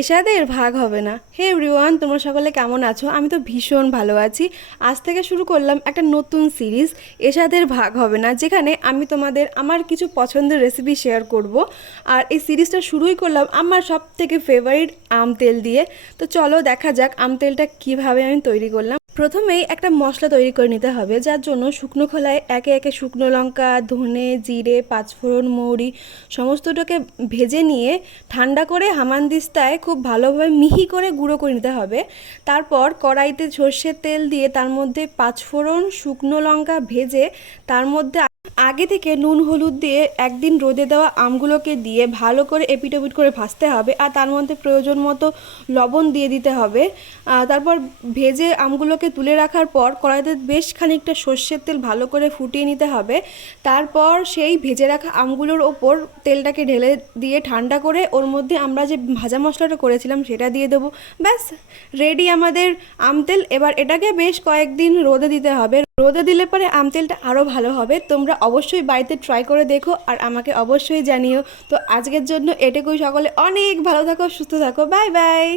এসাদের ভাগ হবে না। হে এভরিওয়ান, তোমরা সকলে কেমন আছো? আমি তো ভীষণ ভালো আছি। আজ থেকে শুরু করলাম একটা নতুন সিরিজ, এসাদের ভাগ হবে না, যেখানে আমি তোমাদের আমার কিছু পছন্দের রেসিপি শেয়ার করব। আর এই সিরিজটা শুরুই করলাম আমার সব থেকে ফেভারিট আম তেল দিয়ে। তো চলো দেখা যাক আম তেলটা কীভাবে আমি তৈরি করলাম। প্রথমেই একটা মশলা তৈরি করে নিতে হবে, যার জন্য শুকনো খোলায় একে একে শুকনো লঙ্কা, ধনে, জিরে, পাঁচফোড়ন, মৌরি সমস্তটাকে ভেজে নিয়ে ঠান্ডা করে হামানদিস্তায় খুব ভালোভাবে মিহি করে গুঁড়ো করে নিতে হবে। তারপর কড়াইতে সর্ষের তেল দিয়ে তার মধ্যে পাঁচফোড়ন, শুকনো লঙ্কা ভেজে তার মধ্যে আগে থেকে নুন হলুদ দিয়ে একদিন রোদে দেওয়া আমগুলোকে দিয়ে ভালো করে এপিটোপিট করে ভাজতে হবে। আর তার মধ্যে প্রয়োজন মতো লবণ দিয়ে দিতে হবে। তারপর ভেজে আমগুলোকে তুলে রাখার পর কড়াইতে বেশ খানিকটা সর্ষের তেল ভালো করে ফুটিয়ে নিতে হবে। তারপর সেই ভেজে রাখা আমগুলোর ওপর তেলটাকে ঢেলে দিয়ে ঠান্ডা করে ওর মধ্যে আমরা যে ভাজা মশলাটা করেছিলাম সেটা দিয়ে দেবো। ব্যাস, রেডি আমাদের আম তেল। এবার এটাকে বেশ কয়েকদিন রোদে দিতে হবে। রোদে দিলে পরে আম তেলটা আরও ভালো হবে। তোমরা অবশ্যই বাড়িতে ট্রাই করে দেখো আর আমাকে অবশ্যই জানিও। তো আজকের জন্য এটুকুই। সকলে অনেক ভালো থাকো, সুস্থ থাকো। Bye bye.